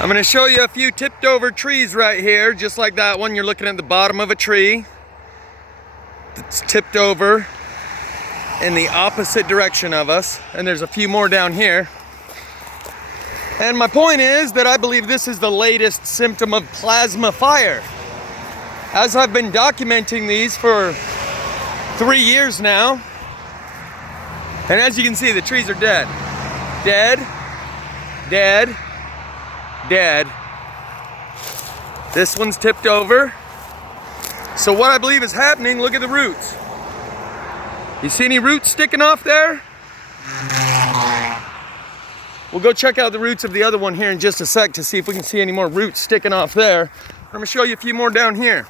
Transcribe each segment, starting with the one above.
I'm going to show you a few tipped over trees right here, just like that one. You're looking at the bottom of a tree that's tipped over in the opposite direction of us, and there's a few more down here. And my point is that I believe this is the latest symptom of plasma fire. As I've been documenting these for 3 years now, and as you can see, the trees are dead. Dead, dead, dead. This one's tipped over. So what I believe is happening, look at the roots. You see any roots sticking off there? We'll go check out the roots of the other one here in just a sec to see if we can see any more roots sticking off there. I'm gonna show you a few more down here.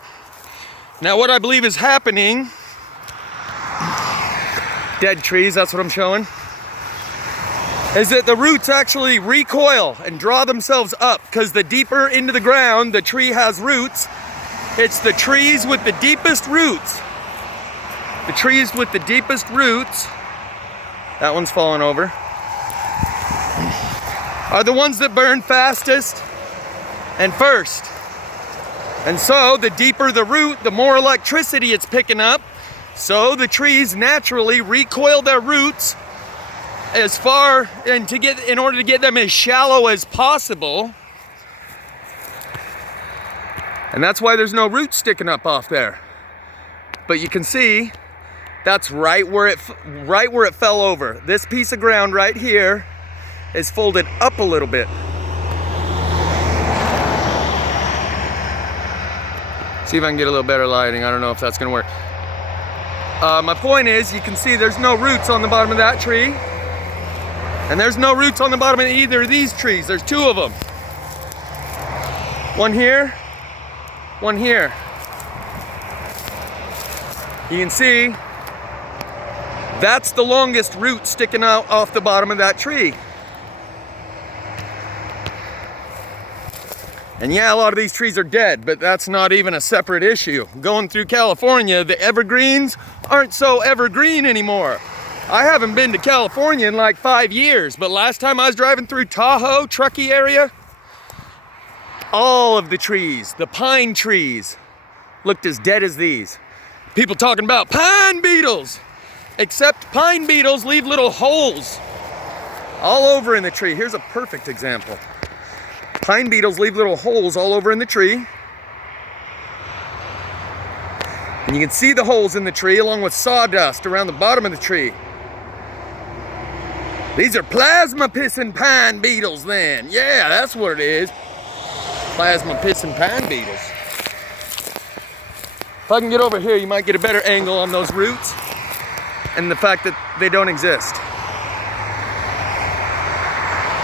Now what I believe is happening, dead trees, that's what I'm showing, is that the roots actually recoil and draw themselves up, because the deeper into the ground the tree has roots, it's the trees with the deepest roots. The trees with the deepest roots, that one's falling over, are the ones that burn fastest and first. And so the deeper the root, the more electricity it's picking up. So the trees naturally recoil their roots as far, and in order to get them as shallow as possible. And that's why there's no roots sticking up off there. But you can see that's right where it fell over. This piece of ground right here is folded up a little bit. See if I can get a little better lighting. I don't know if that's gonna work. My point is, you can see there's no roots on the bottom of that tree. And there's no roots on the bottom of either of these trees. There's two of them. One here, one here. You can see that's the longest root sticking out off the bottom of that tree. And yeah, a lot of these trees are dead, but that's not even a separate issue. Going through California, the evergreens aren't so evergreen anymore. I haven't been to California in like 5 years, but last time I was driving through Tahoe, Truckee area, all of the trees, the pine trees, looked as dead as these. People talking about pine beetles, except pine beetles leave little holes all over in the tree. Here's a perfect example. Pine beetles leave little holes all over in the tree. And you can see the holes in the tree along with sawdust around the bottom of the tree. These are plasma pissing pine beetles then. Yeah, that's what it is. Plasma pissing pine beetles. If I can get over here, you might get a better angle on those roots and the fact that they don't exist.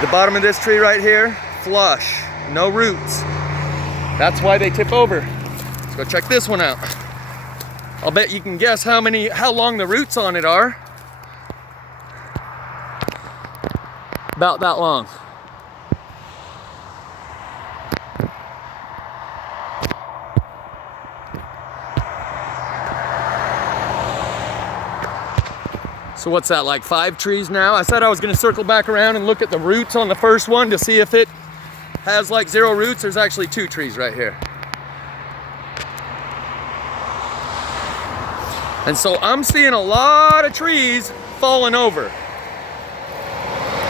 The bottom of this tree right here, flush, no roots. That's why they tip over. Let's go check this one out. I'll bet you can guess how long the roots on it are. About that long. So what's that, like 5 trees now? I said I was gonna circle back around and look at the roots on the first one to see if it has like 0 roots. There's actually 2 trees right here. And so I'm seeing a lot of trees falling over.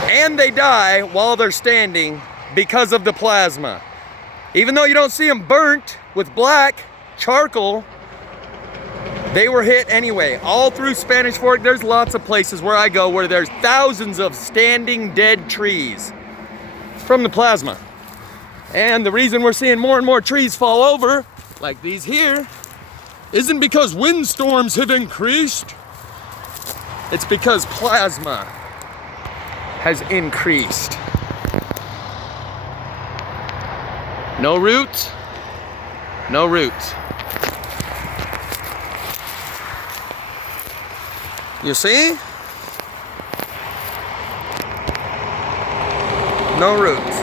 And they die while they're standing because of the plasma. Even though you don't see them burnt with black charcoal, they were hit anyway. All through Spanish Fork, there's lots of places where I go where there's thousands of standing dead trees from the plasma. And the reason we're seeing more and more trees fall over, like these here, isn't because windstorms have increased. It's because plasma has increased. No roots, no roots. You see? No roots.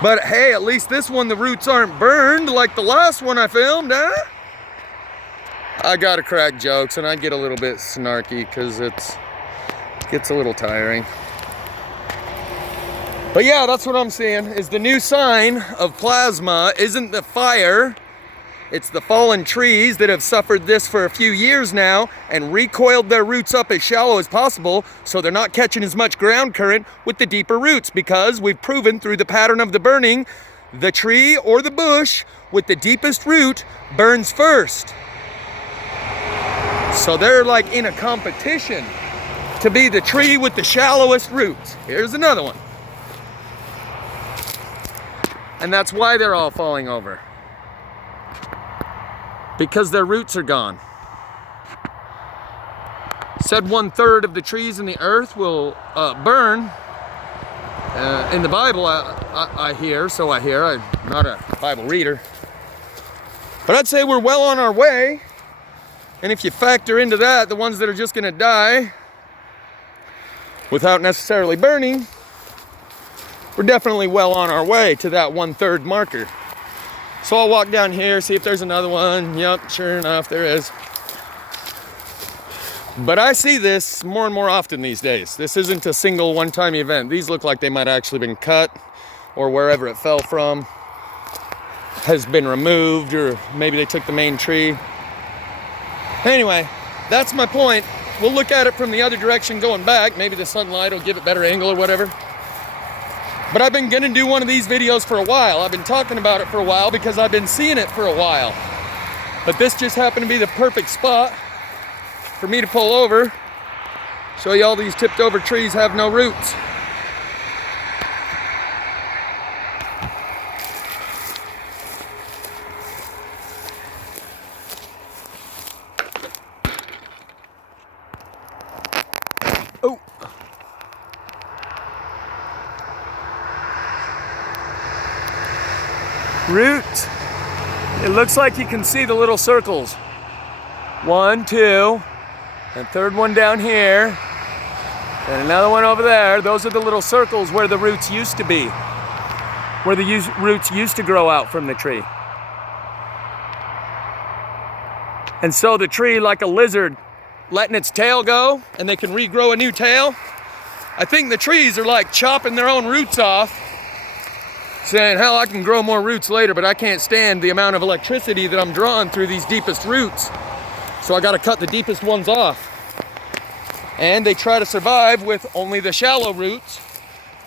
But hey, at least this one, the roots aren't burned like the last one I filmed, huh? I gotta crack jokes, and I get a little bit snarky because it gets a little tiring. But yeah, that's what I'm seeing, is the new sign of plasma isn't the fire, it's the fallen trees that have suffered this for a few years now and recoiled their roots up as shallow as possible so they're not catching as much ground current with the deeper roots, because we've proven through the pattern of the burning, the tree or the bush with the deepest root burns first. So they're like in a competition to be the tree with the shallowest roots. Here's another one. And that's why they're all falling over. Because their roots are gone. Said 1/3 of the trees in the earth will burn. In the Bible, I hear, so I hear. I'm not a Bible reader. But I'd say we're well on our way. And if you factor into that, the ones that are just gonna die without necessarily burning, we're definitely well on our way to that 1/3 marker. So I'll walk down here, see if there's another one. Yep, sure enough, there is. But I see this more and more often these days. This isn't a single one-time event. These look like they might have actually been cut, or wherever it fell from has been removed, or maybe they took the main tree. Anyway, that's my point. We'll look at it from the other direction going back. Maybe the sunlight will give it better angle or whatever. But I've been gonna do one of these videos for a while. I've been talking about it for a while because I've been seeing it for a while. But this just happened to be the perfect spot for me to pull over, show you all these tipped over trees have no roots. Oh. Root. It looks like you can see the little circles. 1, 2, and third one down here, and another one over there. Those are the little circles where the roots used to be, where the roots used to grow out from the tree. And so the tree, like a lizard, letting its tail go, and they can regrow a new tail. I think the trees are like chopping their own roots off, saying, hell, I can grow more roots later, but I can't stand the amount of electricity that I'm drawing through these deepest roots. So I gotta cut the deepest ones off. And they try to survive with only the shallow roots,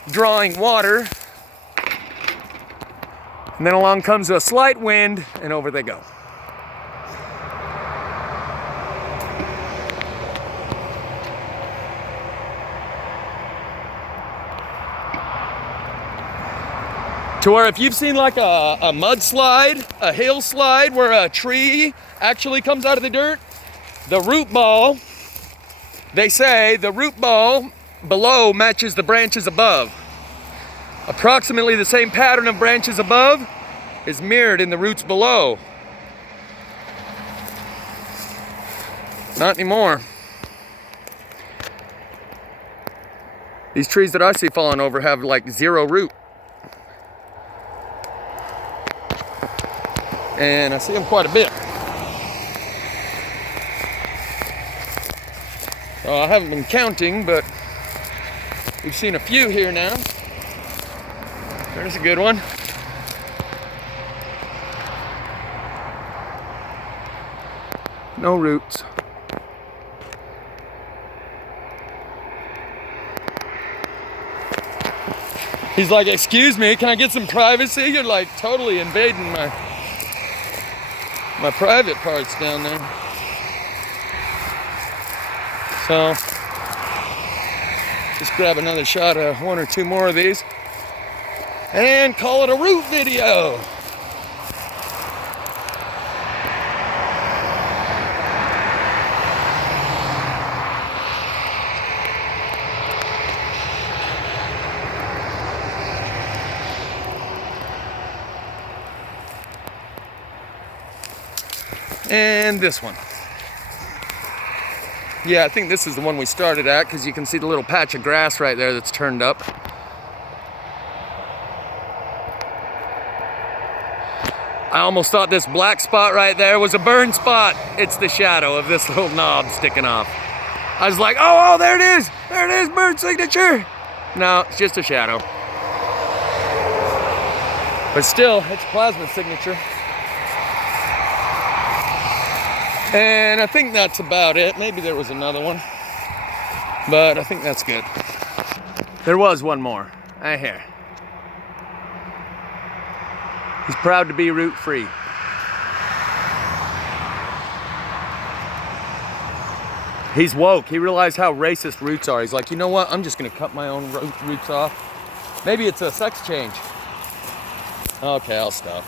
drawing water. And then along comes a slight wind, and over they go. To where if you've seen like a mudslide, a hill slide, where a tree actually comes out of the dirt, the root ball, they say the root ball below matches the branches above. Approximately the same pattern of branches above is mirrored in the roots below. Not anymore. These trees that I see falling over have like zero root. And I see them quite a bit. I haven't been counting, but we've seen a few here now. There's a good one. No roots. He's like, excuse me, can I get some privacy? You're like totally invading my private parts down there. So, just grab another shot of 1 or 2 more of these and call it a root video. And this one. Yeah, I think this is the one we started at, because you can see the little patch of grass right there that's turned up. I almost thought this black spot right there was a burn spot. It's the shadow of this little knob sticking off. I was like, oh, there it is. There it is, burn signature. No, it's just a shadow. But still, it's plasma signature. And I think that's about it. Maybe there was another one, but I think that's good. There was one more, right here. He's proud to be root free. He's woke. He realized how racist roots are. He's like, you know what? I'm just gonna cut my own roots off. Maybe it's a sex change. Okay, I'll stop.